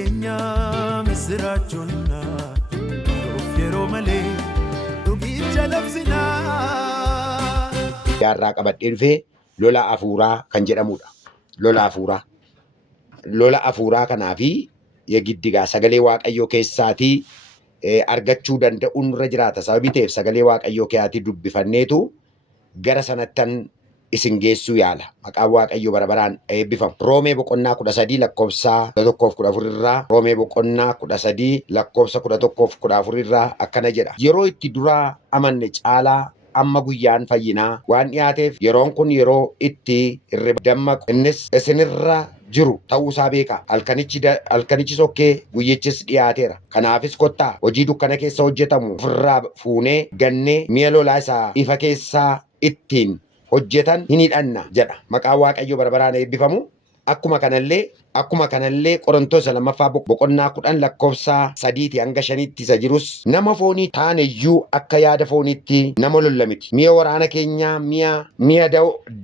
keenya misiraachoonna of yeroo malee dhugicha labsinaa. Jaarraa qabadhee dhufee lola afuuraa kan jedhamudha. Lola afuuraa kanaafi yegiddigaa sagalee waaqayyoo keessaatii argachuu danda'uun irra jiraata. Sababii ta'eef sagalee waaqayyoo keessaatii dubbifanneetu gara sanattan isin geessuu yaala. Maqaan waaqayyoo bara baraan eebbifamu. Roomee boqonnaa 13 lakkoofsa 1-14 irraa Roomee boqonnaa 13 lakkoofsa 1-14 irraa akkana jedha. Yeroo itti duraa amanne caalaa amma guyyaan fayyinaa waan dhiyaateef yeroon kun yeroo itti irra dammaqu innis isinirra jiru ta'uu isaa beeka. Halkanichi sokkee guyyichis dhiyaateera. Kanaafis kottaa hojii dukkana keessa hojjetamu ofirraa fuunee gannee mi'a lolaa isaa ifa keessaa ittiin hojjetan hin hidhanna jedha. Maqaan waaqayyoo bara baraan eebbifamu. Akkuma kanallee Qorontoos lammaffaa boqonnaa 10 lakkoofsa 3-5 isa jirus nama foonii taane iyyuu akka yaada fooniitti nama lolla miti. Mi'a waraana keenyaa mi'a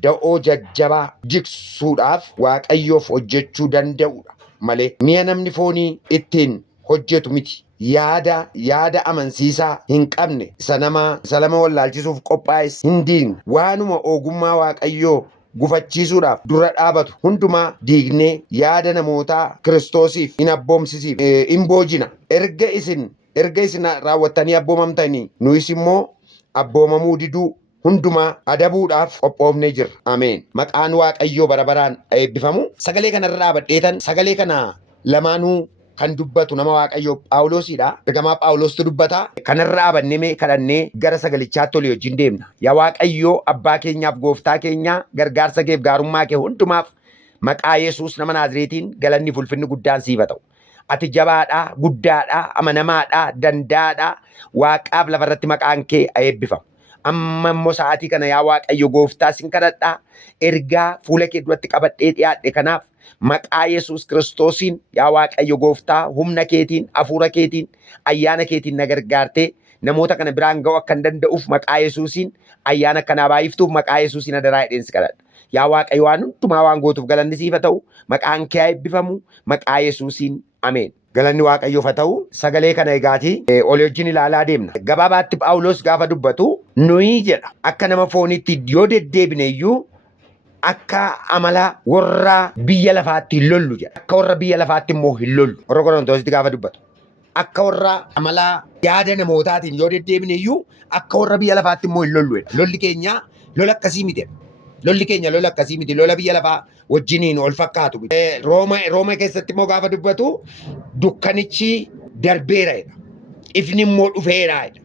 da'oo jajjabaa jigsuudhaaf waaqayyoof hojjechuu danda'udha malee mi'a namni foonii ittiin hojjetu miti. Yaada amansiisaa hin qabne isa nama wallaalchisuuf qophaa'es hin diigne waanuma ogummaa waaqayyoo gufachiisuudhaaf dura dhaabatu hundumaa diignee yaada namootaa Kiristoosiif hin abboomsisiif hin boojina. Erga isin raawwattanii abboomamtanii nuyis immoo abboomamuu diduu hundumaa adabuudhaaf qophoofnee jirra. Ameen. Maqaan waaqayyoo bara baraan eebbifamu. Sagalee kanarra dhaabadheetan sagalee kana lamaanuu kan dubbatu nama waaqayyoo Phaawulosidha. Ergamaa Phaawulostu dubbata. Kanarra dhaabannee kadhannee gara sagalichaatti olii wajjin deemna. Yaa waaqayyoo abbaa keenyaaf gooftaa keenya gargaarsa keef gaarummaa kee hundumaaf maqaa Yesuus nama Naazreetiin galanni ulfinni guddaan siif haa ta'u. Ati jabaadha, guddaadha, amanamaadha, danda'aadha. Waaqaaf lafarratti maqaan kee haa eebbifamu. Amma immoo sa'aatii kana yaa waaqayyo gooftaa sin kadhadhaa. Ergaa fuula kee duratti qabadhee dhiyaadhe kanaaf maqaa Yesuus Kiristoosiin yaa waaqayyo gooftaa humna keetiin, hafuura keetiin, ayyaana keetiin na gargaartee namoota kana biraan ga'uu akka danda'uuf maqaa Yesuusiin ayyaana akkanaa baay'iftuuf maqaa Yesuusiin adaraa hidheen si kadhadha. Yaa waaqayyo waan hundumaa waan gootuuf galanni siif haa ta'u. Maqaan kee haa eebbifamu. Maqaa Yesuusiin ameen. Galanni waaqayyoof haa ta'u. Sagalee kana egaati olii wajjin ilaalaa deemna. Gabaabaatti Phaawulos gaafa dubbatu nuyi jedha akka nama fooniitti yoo deddeebine iyyuu akka amala warra biyya lafaatti hin lollu jedha. Akka warra biyya lafaatti immoo hin lollu. Warra Qorontoositti gaafa dubbatu. Akka warra amala yaada namootaatiin yoo deddeebine iyyuu akka warra biyya lafaatti immoo hin lollu. Lolli keenya lola akkasii miti. Lolli keenya lola akkasii miti. Lola biyya lafaa wajjiniin ol fakkaatu. Rooma keessatti immoo gaafa dubbatu dukkanichi darbeera jedha. Ifni immoo dhufeera jedha.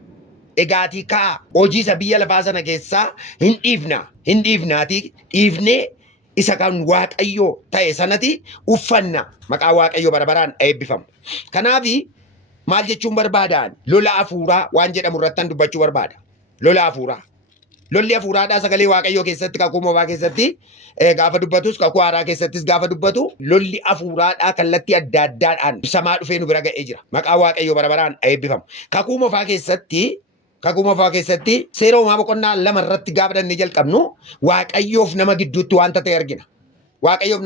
Egaatii ka'a hojii isa biyya lafaa sana keessaa hin dhiifnee isa kan waaqayyoo ta'e sanatti uffanna. Maqaa waaqayyoo bara baraan eebbifamu. Kanaafi maal jechuun barbaadaan lola afuuraa waan jedhamu irratti dubbachuu barbaada. Lola afuuraa. Lolli afuuraadhaa sagalee waaqayyoo keessatti kakuu moofaa keessatti gaafa dubbatus kakuu haaraa keessattis gaafa dubbatu lolli afuuraadhaa kallattii adda addaadhaan ibsamaa dhufee nu bira ga'ee jira. Maqaa waaqayyoo bara baraan eebbifamu. Kakuu moofaa keessatti seera uumaa boqonnaa 2 irratti gaafa dhannee jalqabnu waaqayyoof nama gidduutti wanta ta'e argina. Waaqayyoof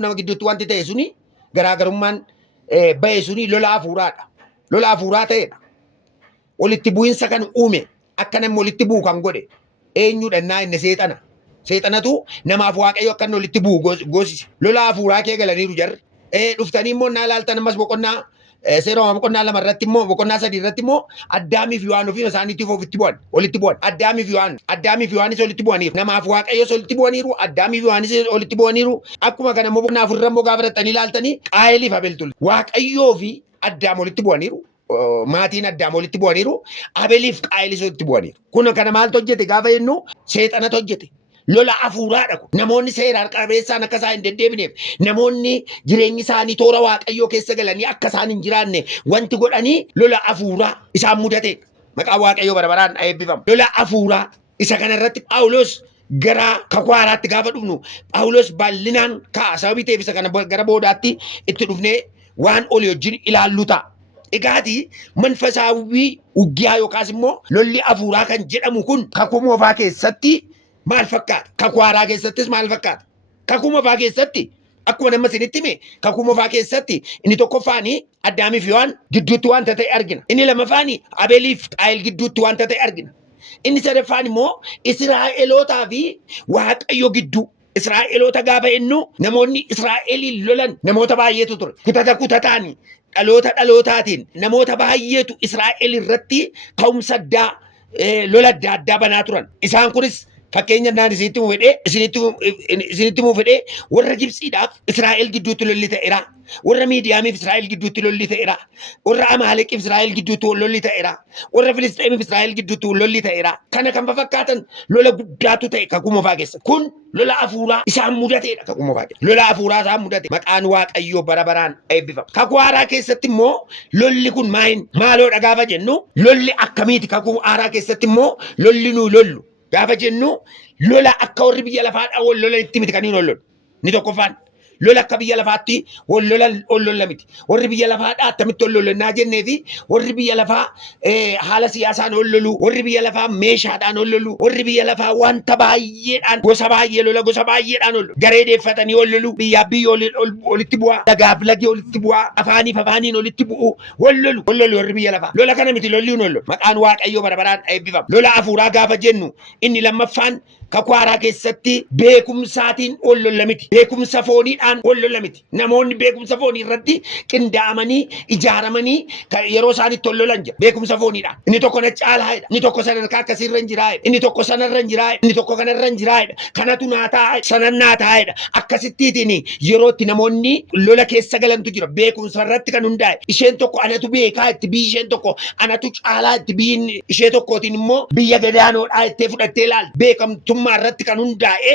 nama gidduutti wanti ta'e suni garaagarummaan ba'e suni lola afuuraadha. Lola afuuraa ta'edha. Walitti bu'insa kan uume akka namni walitti bu'u kan godhe eenyudha inni seexana. Seexanatu namaaf waaqayyo akka inni walitti bu'u goosise. Lola afuuraa kee galaniiru jarri. Dhuftanii immoo naa ilaaltan ammas boqonnaa seera uumaa boqonnaa 2 irratti immoo boqonnaa 3 irratti immoo Addaamiif Yohaan ofii isaaniitiif walitti bu'an. Addaamiif Yohaanis walitti bu'aniiru. Namaaf waaqayyos walitti bu'aniiru. Addaamiif Yohaanis walitti bu'aniiru. Akkuma kana immoo boqonnaa 4 immoo gaafa dhattanii ilaaltanii Qaayeliif Abeel waaqayyoo fi Addaam walitti bu'aniiru. Maatiin Addaam walitti bu'aniiru. Abeliif Qaayelis walitti bu'aniiru. Kun kana maaltu hojjete gaafa jennu seexanatu hojjete. Lola afuuraadha kun. Namoonni seeraan qabeessaan akka isaan hin deddeebineef, namoonni jireenyi isaanii toora waaqayyoo keessa galanii akka isaan hin jiraanne wanti godhanii lola afuuraa isaan mudate. Maqaa waaqayyoo bara baraan eebbifamu. Lola afuuraa isa kana irratti Phaawulos gara kakuu haaraatti gaafa dhufnu Phaawulos bal'inaan ka'a. Sababii ta'eef isa kana gara boodaatti itti dhufnee waan olii wajjin ilaallu ta'a. Egaati manfasaawwii uggiyaa yookaas immoo lolli afuuraa kan jedhamu kun kakuu moofaa keessatti maal fakkaata? Kakuu haaraa keessattis maal fakkaata? Kakuu moofaa keessatti Akkuma nama isinitti hime kakuu moofaa keessatti inni tokkoffaani Addaamiif Hewaan gidduutti wanta ta'e argina. Inni lammaffaani Abeeliif Qaayil gidduutti wanta ta'e argina. Inni sadaffaan immoo Israa'elootaa fi Waaqayyo gidduu. Israa'eloota gaafa jennu namoonni Israa'eliin lolan namoota baay'eetu ture. Kutataani dhalootaatiin namoota baay'eetu Israa'el irratti ka'umsa addaa lola adda addaa banaa turan. Isaan kunis fakkeenya naan isinitti muu fedhee warra Gibsiidhaaf Israa'el gidduutti lolli ta'eera. Warra Miidiyaamiif Israa'el gidduutti lolli ta'eera. Warra Amaaleqiif Israa'el gidduutti lolli ta'eera. Warra Filisxeemiif Israa'el gidduutti lolli ta'eera. Kana kan fakkaatan lola guddaatu ta'e kakuu moofaa keessa. Kun lola hafuuraa isaan mudateedha kakuu moofaa keessa. Lola hafuuraa isaan mudate. Maqaan Waaqayyoo bara baraan eebbifama. Kakuu haaraa keessatti immoo lolli kun maaloodha gaafa jennu lolli akkamiiti kakuu haaraa keessatti immoo lolli nuu lollu. Gaafa jennu lola akka warri biyya lafaadhaa wal lolan itti miti kan hin lollu. Ni tokkoffaan lola akka biyya lafaatti wal lola miti. Warri biyya lafaadhaa attamitti wal lollannaa jennee fi warri biyya lafaa haala siyaasaan wal lolu, warri biyya lafaa meeshaadhaan wal lolu, warri biyya lafaa wanta baay'eedhaan gosa baay'eedhaan wal lolu. Garee deeffatanii wal lolu, biyyaaf biyya walitti bu'aa, lagaaf lagi walitti bu'aa, afaaniin walitti bu'u wal lolu warri biyya lafaa. Lola kana miti lolli hin lolu. Maqaan Waaqayyoo bara baraan eebbifama. Lola hafuuraa gaafa jennu inni lammaffaan kakuu haaraa keessatti beekumsaatiin wal lolla miti. Beekumsa fooniidhaan wal lolla miti. Namoonni beekumsa foonii irratti qindaa'amanii ijaaramanii yeroo isaanitti wal lolan jira. Beekumsa fooniidhaan. Inni tokko na caalaa'edha. Inni tokko sadarkaa akkasiirra hin jiraa'edha. Inni tokko sanarra hin jiraa'edha. Inni tokko kanarra hin jiraa'edha. Kanatu naa taa'edha. Sanan naa taa'edha. Akkasittiitiin yerootti namoonni lola keessa galantu jira. Beekumsa irratti kan hundaa'e. Isheen tokko anatu beekaa itti biyyi isheen tokko anatu caalaa itti biyyiin ishee tokkootiin immoo biyya gadaanoodhaa ittee fudhattee ilaalti. Beekamtummaa irratti kan hundaa'e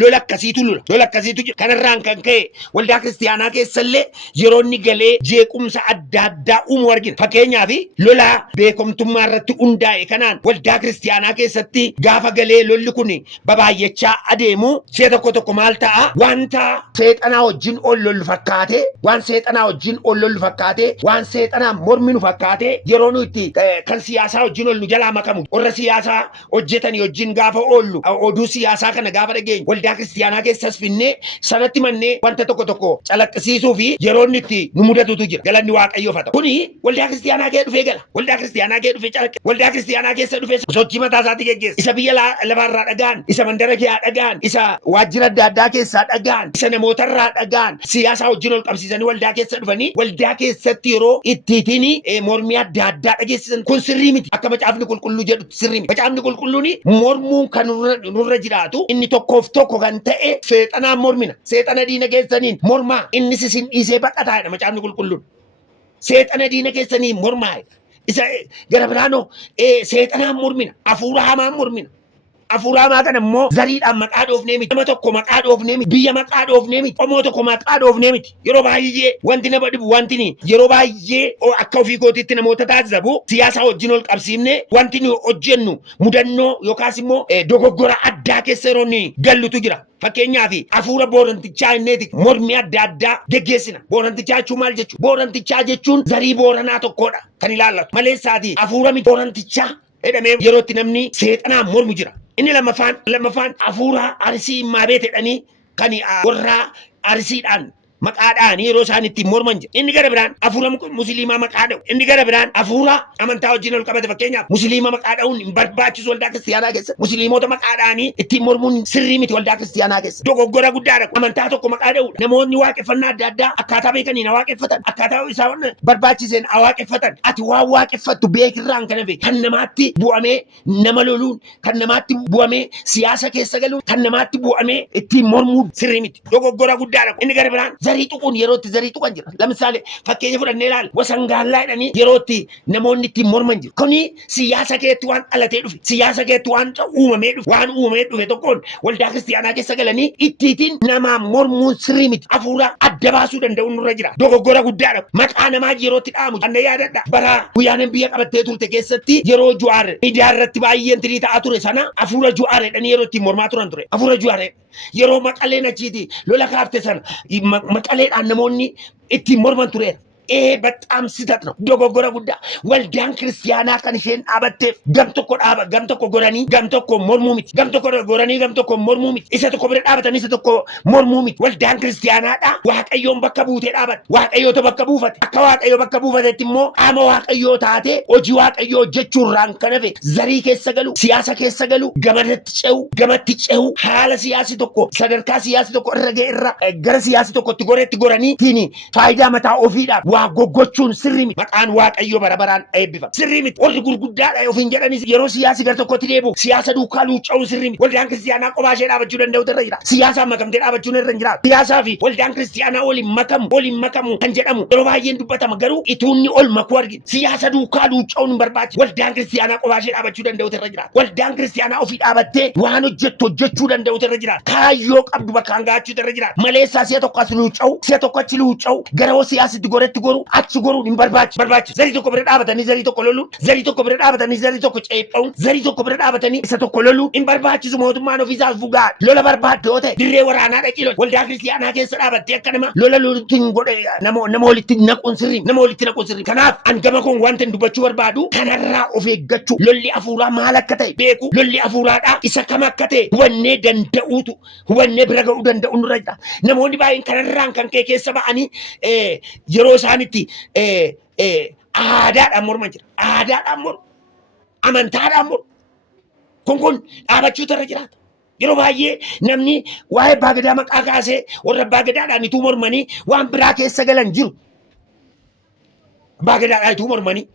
lola akkasiitu jira. Kanarraan kan ka'e waldaa kiristaanaa keessallee yeroo inni galee jeequmsa adda addaa uumu argina. Fakkeenyaaf lola beekamtummaa irratti hundaa'e kanaan waldaa kiristaanaa keessatti gaafa galee lolli kun babaay'achaa adeemu see tokko maal ta'a? Wanta seexanaa wajjin ol lollu fakkaate, waan seexanaa wajjin ol lollu fakkaate, waan seexanaa morminu fakkaate yeroo nuti kan siyaasaa wajjin ol nu jalaa makamu warra siyaasaa hojjetanii wajjin gaafa oollu oduu siyaasaa kana gaafa dhageenyu waldaa kiristaanaa keessas finnee sanatti mannee wanta tokko calaqqisiisuu fi yeroo inni itti nu mudatutu jira. Galanni Waaqayyoof haa ta'u. Kuni waldaa kiristaanaa kee dhufee gala. Waldaa kiristaanaa kee dhufee calaqqe. Waldaa kiristaanaa keessa dhufee sochii mataa isaatii geggeessa. Isa biyya lafaarraa dhagaan, isa mandara kee dhagaan, isa waajjira adda addaa keessaa dhagaan, isa namootarraa dhagaan, siyaasaa wajjin ol qabsiisanii waldaa keessa dhufanii waldaa keessatti yeroo ittiitiin mormii adda addaa dhageessisan kun sirrii miti. Akka macaafni qulqulluu jedhu sirrii miti. Macaafni qulqulluun mormuun kan nurra jiraatu inni tokkoof tokko kan ta'e seexanaan mormina. Seexana diina keessaniin mormaa inni isin dhiisee baqataadha macaafni qulqulluun. Seexana diina keessaniin mormaa isa gara biraanoo seexanaan mormina. Hafuura hamaan mormina. Hafuura hamaa kana immoo zariidhaan maqaa dhoofnee miti. Nama tokko maqaa dhoofnee miti. Biyya maqaa dhoofnee miti. Qomoo tokko maqaa dhoofnee miti. Yeroo baay'ee wanti nama dhibu wanti yeroo baay'ee akka ofii kootiitti namoota taasisamu siyaasa wajjin ol qabsiifne wanti nu hojjennu mudannoo yookaas immoo dogoggora addaa keessa yeroo ni gallutu jira. Fakkeenyaaf hafuura boorantichaa inneeti mormii adda addaa geggeessina. Boorantichaa jechuun maal jechuudha? Boorantichaa jechuun zarii booranaa tokkodha kan ilaallatu. Maleessaati hafuura miti boorantichaa jedhamee yerootti namni seexanaan mormu jira. Inni lammaffaan hafuura arsii immaa beetedhanii kan warra arsiidhaan maqaadhaan yeroo isaan ittiin morman jira. Inni gara biraan hafuura musliimaa maqaa dha'u. Inni gara biraan hafuura amantaa wajjin ol qabate fakkeenyaaf musliima maqaa dha'uun hin barbaachisu waldaa kiristaanaa keessa. Musliimota maqaadhaanii ittiin mormuun sirrii miti waldaa kiristaanaa keessa. Dogoggora guddaadha. Amantaa tokko maqaa dha'uudha. Namoonni waaqeffannaa adda addaa akkaataa beekaniin waaqeffatan, akkaataa isaan barbaachiseen waaqeffatan. Ati waan waaqeffattu beekirraan kana beek. Kan namaatti bu'amee nama loluun, kan namaatti bu'amee siyaasa keessa galuun, kan namaatti bu'amee ittiin mormuun sirrii miti. Dogoggora guddaadha. Inni gara biraan zarii tuquun yerootti zarii tuqan jira. Lamisaale fakkeenya fudhannee ilaala. Wasangaallaa jedhanii yerootti namoonni ittiin morman jiru. Kuni siyaasa keetti waan dhalatee dhufe, siyaasa keetti waan uumamee dhufe tokkoon waldaa kiristaanaa keessa galanii ittiitiin namaa mormuun sirrii miti. Hafuura adda baasuu danda'u nurra jira. Dogoggora guddaadha. Maqaa namaa yerootti dhaamu. Anna yaadadha. Bara guyyaanen biyya qabattee turte keessatti yeroo Juwaar miidiyaa irratti baay'een tirii ta'aa ture sana hafuura Juwaar jedhanii yeroo ittiin mormaa turan ture. Hafuura Juwaar yeroo Maqaleen achiiti lola kaafte sana Maqaleedhaan namoonni ittiin morman tureera. በጣም ስህተት ነው። ዶጎጎረ ጉዳ ወልዳን ክርስቲያና kan isheen dhaabatteef gam tokko dhaaba gam tokko goranii gam tokko mormuu miti gam tokko goranii gam tokko mormuu miti isa tokko bira dhaabatanii isa tokko mormuu miti waldaan kiristiyaanaadha waaqayyoon bakka buutee dhaabat waaqayyoota bakka buufate akka waaqayyoo bakka buufatetti immoo qaama waaqayyoo taate hojii waaqayyoo hojjechuurraan kan hafe zarii keessa galu siyaasa keessa galu gamatti ce'u haala siyaasi tokko sadarkaa siyaasi tokko irra ga'e irra gara siyaasi tokkotti goreetti goranii tiini faayidaa mataa ofiidhaaf waa goggochuun sirrii miti maqaan waaqayyoo bara baraan eebbifama sirrii miti warri gurguddaadha ofiin jedhanis yeroo siyaasi gar tokkotti deebi'u siyaasa duukaa luucca'uu sirrii miti waldaan kiristiyaanaa kophaa ishee dhaabachuu danda'utu irra jira siyaasaan makamtee dhaabachuun irra hin jiraatu siyaasaa fi waldaan kiristiyaanaa waliin makamu kan jedhamu yeroo baay'een dubbatama garuu ituunni ol makuu argina siyaasa duukaa luucca'uun hin barbaachisu waldaan kiristiyaanaa kophaa ishee dhaabachuu danda'utu irra jiraatu waldaan kiristiyaanaa ofii dhaabattee waan hojjechuu danda'utu irra jiraatu kaayyoo qabdu bakkaan ga'achuutu irra jiraatu maleessaa siya tokko as luucca'u siya tokko achi luucca'u gara siyaasitti goretti goru achi goruun hin barbaachisu zarii tokko bira dhaabatanii zarii tokko loluun zarii tokko bira dhaabatanii zarii tokko ceephaa'uun zarii tokko bira dhaabatanii isa tokko loluun hin barbaachisu mootummaan ofiisaas fugaa lola barbaadde yoo ta'e dirree waraanaa dhaqii lola waldaa kiristiyaanaa keessa dhaabattee akka nama lola lolutti hin godhe nama walitti naquun sirrii kanaaf angama kun wanta dubbachuu barbaadu kanarraa of eeggachuu lolli hafuuraa maal akka ta'e beeku lolli hafuuraadhaa isa kam akka ta'e hubannee bira ga'uu danda'u nurra jira namoonni baay'een kanarraan kan kee keessa ba'anii yeroo isaanitti aadaadhaan morma jira aadaadhaan morma amantaadhaan morma kun dhaabachuutu irra jiraata yeroo baay'ee namni waa'ee abbaa gadaa maqaa kaasee warra abbaa gadaadhaan ituu mormanii waan biraa keessa galan jiru abbaa gadaadhaan ituu mormanii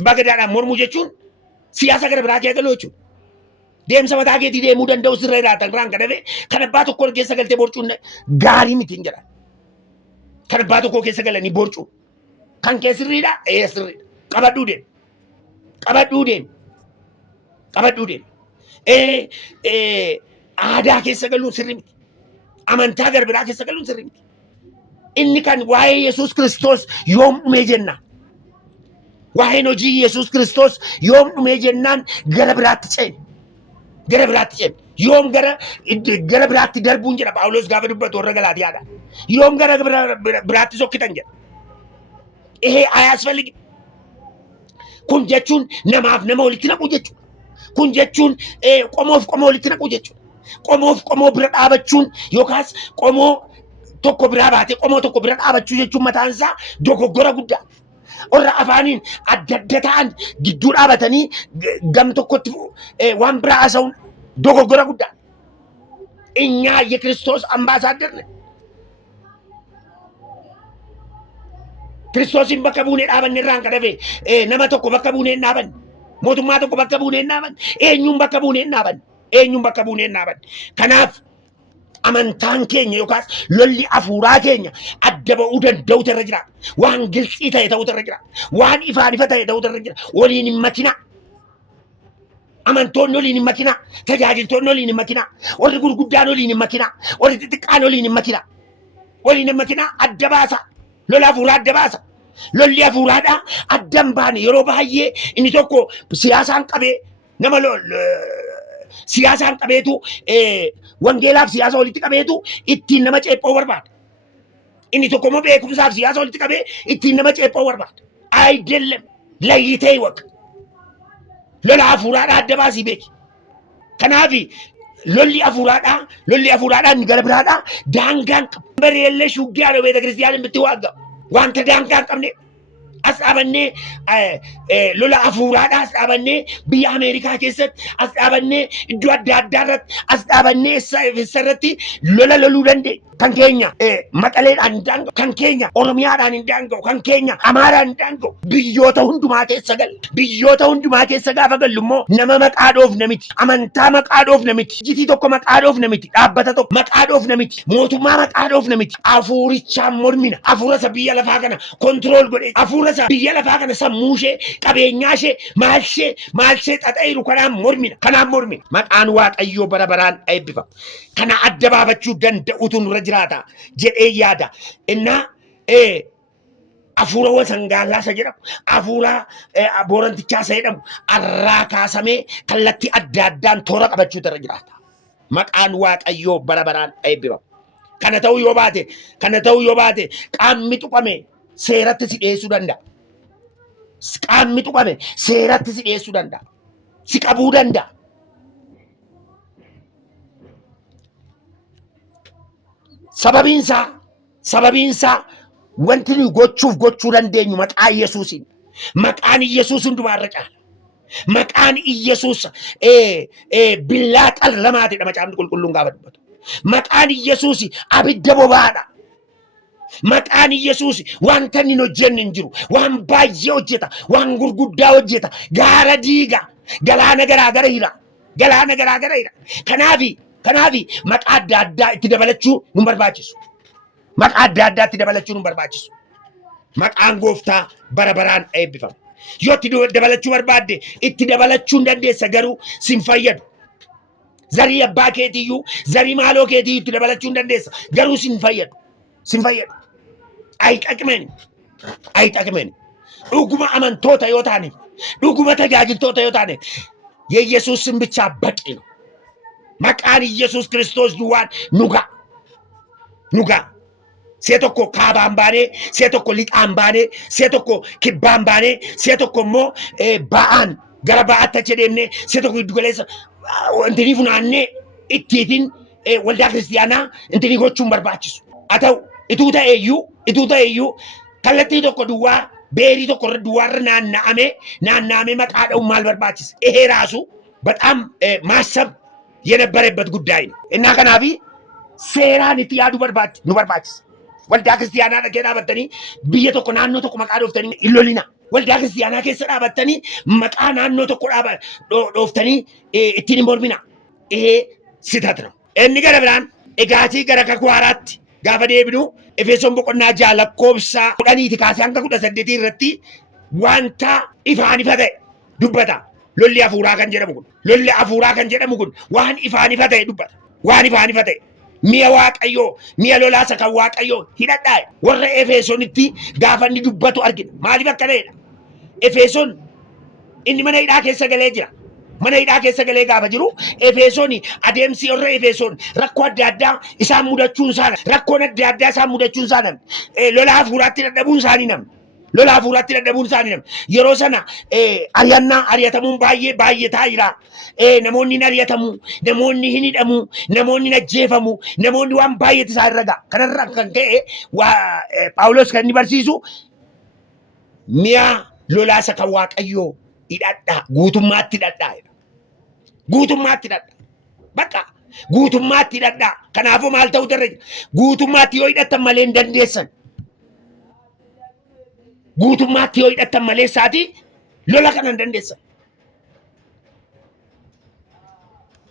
abbaa gadaadhaan mormuu jechuun siyaasa gara biraa keessa galuu jechuudha deemsa mataa keetii deemuu danda'u sirra jiraatan irraan kan hafe kan abbaa tokko keessa galtee borcuun gaarii miti hin jedhan kan abbaa tokko keessa galanii borcuun kan kee sirriidha sirriidha qabadhuu deem aadaa keessa galuun sirri miti amantaa gara biraa keessa galuun sirri miti inni kan waa'ee Yesuus Kiristoos yoom dhumee jenna waa'een hojii Yesuus Kiristoos yoom dhumee jennaan gara biraatti ceene yoom gara biraatti darbuun jedha Phaawulos gaafa dubbatu warra Galaatiyaadha yoom gara biraatti sokkitan jedha ayyaasfaligi kun jechuun namaaf nama walitti naquu jechuudha kun jechuun qomoof qomoo walitti naquu jechuudha qomoof qomoo bira dhaabachuun yookaas qomoo tokko biraa baatee qomoo tokko bira dhaabachuu jechuun mataan isaa dogoggora guddaa warra afaaniin adda ta'an gidduu dhaabatanii gam tokkotti waan biraa haasa'uun dogoggora guddaa እኛ የክርስቶስ አምባሳደር ነን ክርስቶስን bakka buunee dhaabanne irraan kan hafe nama tokko bakka buunee hin dhaabanne mootummaa tokko bakka buunee hin dhaabanne eenyuun bakka buunee hin dhaabanne kanaaf amantaan keenya yookaas lolli hafuuraa keenya adda ba'uu danda'utu irra jira waan gilxii ta'e ta'utu irra jira waan ifaan ifa ta'e ta'utu irra jira waliin hin makinaa amantoonni waliin hin makinaa tajaajiltoonni waliin hin makinaa warri gurguddaan waliin hin makinaa warri xixiqqaan waliin hin makinaa adda baasa lola hafuuraa adda baasa lolli hafuuraadhaa adda hin baane yeroo baay'ee inni tokko siyaasaan qabee nama siyaasaan qabeetu wangeelaaf siyaasa walitti qabeetu ittiin nama ceephoo barbaada inni tokko immoo beekumsaaf siyaasa walitti qabee ittiin nama ceephoo barbaada ayidellem layyitee waqqa lola hafuuraadhaa adda baasii beeki kanaaf lolli hafuuraadhaa inni gara biraadhaa daangaan qaba bareellee shuggiyaadha beeta kiristiyaaniin bitti waagga wanta daangaan qabne as dhaabannee lola hafuuraadhaa as dhaabannee biyya Ameerikaa keessatti as dhaabannee iddoo adda addaa irratti as dhaabannee irratti lola loluu dandeenya kan keenya Maqaleedhaan hin daanga'u kan keenya Oromiyaadhaan hin daanga'u kan keenya Amaaraan hin daanga'u biyyoota hundumaa keessa gaafa gallu immoo nama maqaa dhoofne miti amantaa maqaa dhoofne miti jitii tokko maqaa dhoofne miti dhaabbata tokko maqaa dhoofne miti mootummaa maqaa dhoofne miti hafuurichaan mormina hafuura isa biyya lafaa kana kontirool godhe hafuura isa biyya lafaa kana sammuu ishee qabeenyaa ishee maal ishee xaxa'iru kanaan mormina maqaan Waaqayyoo bara baraan eebbifama kana adda baafachuu danda'utu nurra jiraata jedhee yaada innaa afuura wasangaallaa isa jedhamu afuura boorantichaa isa jedhamu arraa kaasamee kallattii adda addaan toora qabachuutu irra jiraata maqaan Waaqayyoo bara baraan eebbifama kana ta'uu yoo baate qaamni tuqame seeratti si dhiyeessuu danda'a. Qaamni tuqame seeratti si dhiyeessuu danda'a. Si qabuu danda'a. Sababiinsaa wanti nu gochuu dandeenyu maqaa Yesuusiin. Maqaan Yesuus hundumaarra caala. Maqaan Yesuus billaa qalamaatidha macaafni qulqulluun gaafa dubbatu. Maqaan Yesuus abidda bobaadha. Maqaan Yesuus wanta inni hojjenne hin jiru. Waan baay'ee hojjeta. Waan gurguddaa hojjeta. Gaara diiga. Galaana garaagara hira. Galaana garaagara hira. Kanaafi maqaa adda addaa itti dabalachuu nu barbaachisu. Maqaa adda addaa itti dabalachuu nu barbaachisu. Maqaan Gooftaa bara baraan eebbifama. Yoo itti dabalachuu barbaadde itti dabalachuu dandeessa garuu sin fayyadu. Zarii abbaa keetiyyuu zarii maaloo keetiyyuu itti dabalachuu dandeessa garuu sin fayyadu. Sin fayyadu. Ayixaqmeen. Dhuguma amantoota yoo taane, dhuguma tajaajiltoota yoo taane, Yesuusin bichaa baqinu. Maqaan Yesuus Kiristoos duwwaan nugaa. See tokko kaabaan baanee, see tokko lixaan baanee, see tokko kibbaan baanee, see tokko immoo ba'aan gara ba'aatti achi deemnee, see tokko giddu galeessa wanti funaannee ittiin waldaa kiristiyaanaa intinii gochuun barbaachisu. Haa ta'u ituu ta'eeyyuu kallattii tokko duwwaa beerii tokko irra duwwaarra naanna'amee maqaa dha'uun maal barbaachisa? ራሱ በጣም ማሰብ የነበረበት ጉዳይ ነው እና ከናፊ ሴራን ኢትያዱ nu barbaachisa. Waldaa kiristiyaanaa dhaqee dhaabattanii biyya tokko naannoo tokko maqaa dhooftanii illolina. Waldaa kiristiyaanaa keessa dhaabattanii maqaa naannoo tokko dhooftanii ittiin hin mormina. Sitatu ነው. Inni gara biraan egaatii gara kakuu haaraatti gaafa deebinu Efesoon boqonnaa 6 lakkoofsa 10 kaasee hanga 18 irratti wanta ifaan ifa ta'e dubbata. Lolli hafuuraa kan jedhamu kun waan ifaan ifa ta'e dubbata. Waan ifaan ifa ta'e. Mi'a Waaqayyoo, mi'a lolaasa kan Waaqayyoo hidhadhaa. Warra Efesoonitti gaafa inni dubbatu argina. Maaliif akka ta'edha? Efesoon inni mana hidhaa keessa galee jira. Mana hidhaa keessa galee gaafa jiru Efesoon adeemsi warra Efesoon rakkoo adda addaa isaan mudachuun isaanii, rakkoon adda addaa isaan mudachuun isaanii, lola hafuuraatti dadhabuun isaanii namni. Lola hafuuraatti dadhabuun isaanii namni. Yeroo sana ari'atamuun baay'ataa jira. Namoonni hin ari'atamu, namoonni hin hidhamu, namoonni hin ajjeefamu, namoonni waan baay'eetu isaan irra ga'a. Kanarraa kan ka'e Phaawulos kan inni barsiisu mi'a lolaasa kan Waaqayyoo hidhadhaa, guutummaatti hidhadhaa. Guutummaatti hidhadhaa. Bakka guutummaatti hidhadhaa. Kanaafuu maal ta'uu darra jira? Guutummaatti yoo hidhattan malee hin dandeessan. Guutummaatti yoo hidhattan malee saati lola kana hin dandeessan.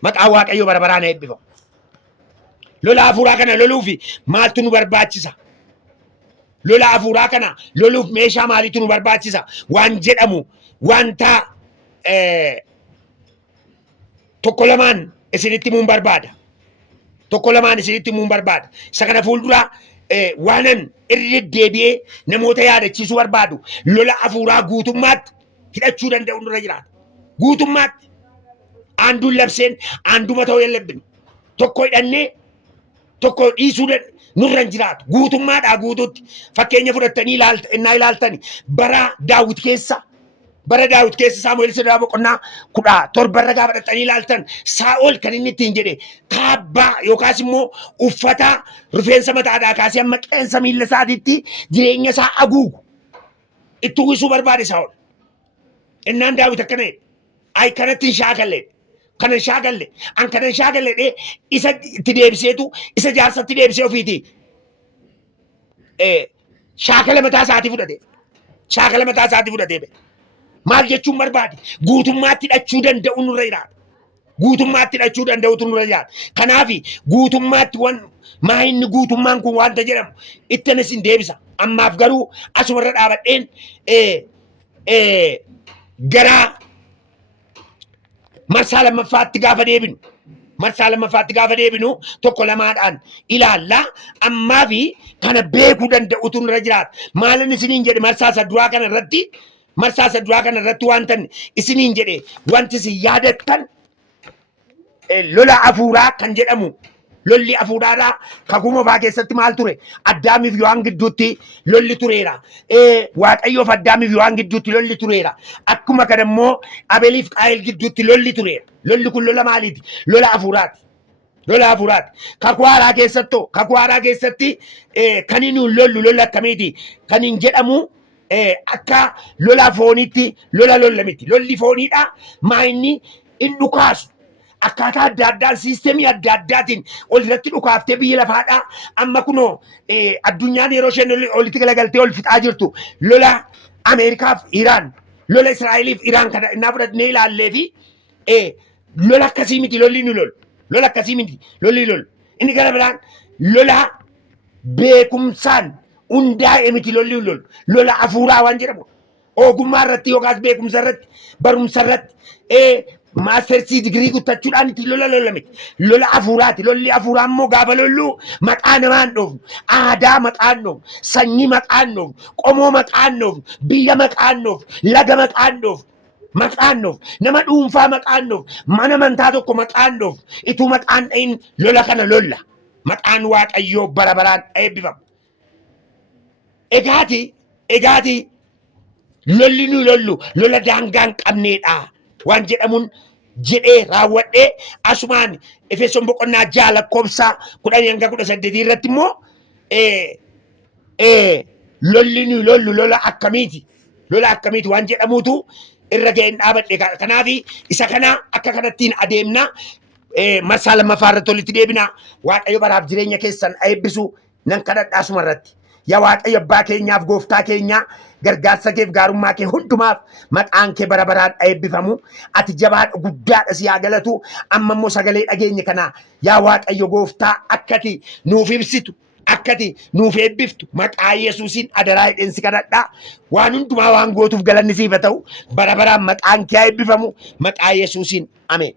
Maqaan Waaqayyoo bara baraan eebbifamu. Lola hafuuraa kana loluuf maaltu nu barbaachisa? Lola hafuuraa kana loluuf meeshaa maaliitu nu barbaachisa? Waan jedhamu wanta tokko lamaan isinitti himuun barbaada. Isa kana fuuldura waanan irra deebi'ee namoota yaadachiisuu barbaadu lola hafuuraa guutummaatti hidhachuu danda'u nurra jiraata. Guutummaatti aanduun labseen aanduma ta'uu yallabbiin tokko hidhannee tokko dhiisuu nurra hin jiraatu. Guutummaadhaa guutuutti fakkeenya fudhattanii ilaaltanii bara Daawit keessa Saamu'eel Sadaa boqonnaa 17 gaafa dhaqxanii ilaaltan Saa'ol kan inni ittiin jedhe kaabbaa yookaas immoo uffata rifeensa mataadhaa kaasee amma qeensa miilla isaatiitti jireenya isaa haguugu itti uwwisuu barbaade Saa'ol. Innaan Daawit akkana jedhe ay kanatti hin shaakalle. Kanan shaakalle isa itti deebiseetu isa jaarsatti deebisee ofiiti shaakala mataa isaatii fudhate. Maal jechuun barbaade? Guutummaatti hidhachuu danda'u nurra jiraata. Kanaaf guutummaatti inni guutummaan kun wanta jedhamu ittanis hin deebisa. Ammaaf garuu asumarra dhaabadheen gara marsaa lammaffaatti gaafa deebinu tokko lamaadhaan ilaalla. Ammaaf kana beekuu danda'utu nurra jiraata. Maalin isiniin jedhe marsaa saduraa kana irratti wanta isiniin jedhe wanti isin yaadattan lola hafuuraa kan jedhamu lolli afuudhaadhaa kakuma baa keessatti maal ture addaamiif yo'aan gidduutti lolli tureera waaqayyoof addaamiif yo'aan gidduutti lolli tureera akkuma kana immoo abeliif qaayil gidduutti lolli tureera lolli kun lola maaliiti lola afuuraati lola afuuraati kakwaaraa keessatti kan inni lollu lola akkamiiti kan hin jedhamu akka lola foonitti lola miti lolli fooniidha maa inni in dhukaasu akkaataa adda addaan siistemii adda addaatiin ol irratti dhukaaftee biyya lafaadhaa amma kunoo addunyaan yeroo isheen olitti galagaltee ol fixaa jirtu lola Ameerikaaf Iraan lola Israa'eliif Iraan kana innaa fudhatnee ilaallee fi lola akkasii miti lolli nu lolu lola akkasii miti lolli lolu inni gara biraan lola beekumsaan hundaa'e miti lolli lolu lola afuuraa waan jedhamu ogummaa irratti yookaas beekumsa irratti barumsa irratti maastersii digirii guuttachuudhaan itti lola miti lola afuuraati lolli afuuraa immoo gaafa lollu maqaa namaan dhoofnu aadaa maqaan dhoofnu sanyii maqaan dhoofnu qomoo maqaan dhoofnu biyya maqaan dhoofnu laga maqaan dhoofnu maqaan dhoofnu nama dhuunfaa maqaan dhoofnu mana amantaa tokko maqaan dhoofnu ituu maqaan dhayin lola kana lolla maqaan waaqayyoo bara baraan eebbifamu egaati lolli nu lollu lola daangaan qabneedha waan jedhamuun jedhee raawwadhee asumaan Efesoon boqonnaa 6 lakkoofsa 10-18 irratti immoo lolli nu lollu lola akkamiiti waan jedhamuutu irra ga'een dhaabadhe kanaaf isa kana akka kanattiin adeemna marsaa lammaffaa irratti walitti deebina waaqayyo baraaf jireenya keessan eebbisu nan kadhadhaa asuma irratti yaa waaqayyo abbaa keenyaaf gooftaa keenya gargaarsa keef gaarummaa kee hundumaaf maqaan kee bara baraan eebbifamu ati jabaadha guddaadha si haa galatu amma immoo sagalee dhageenya kana yaa waaqayyo gooftaa akkati nuuf ibsitu akkati nuuf eebbiftu maqaa Yesuusiin adaraa hidheensi kadhadhaa waan hundumaa waan gootuuf galanni siif haa ta'u bara baraan maqaan kee haa eebbifamu maqaa Yesuusiin ameen.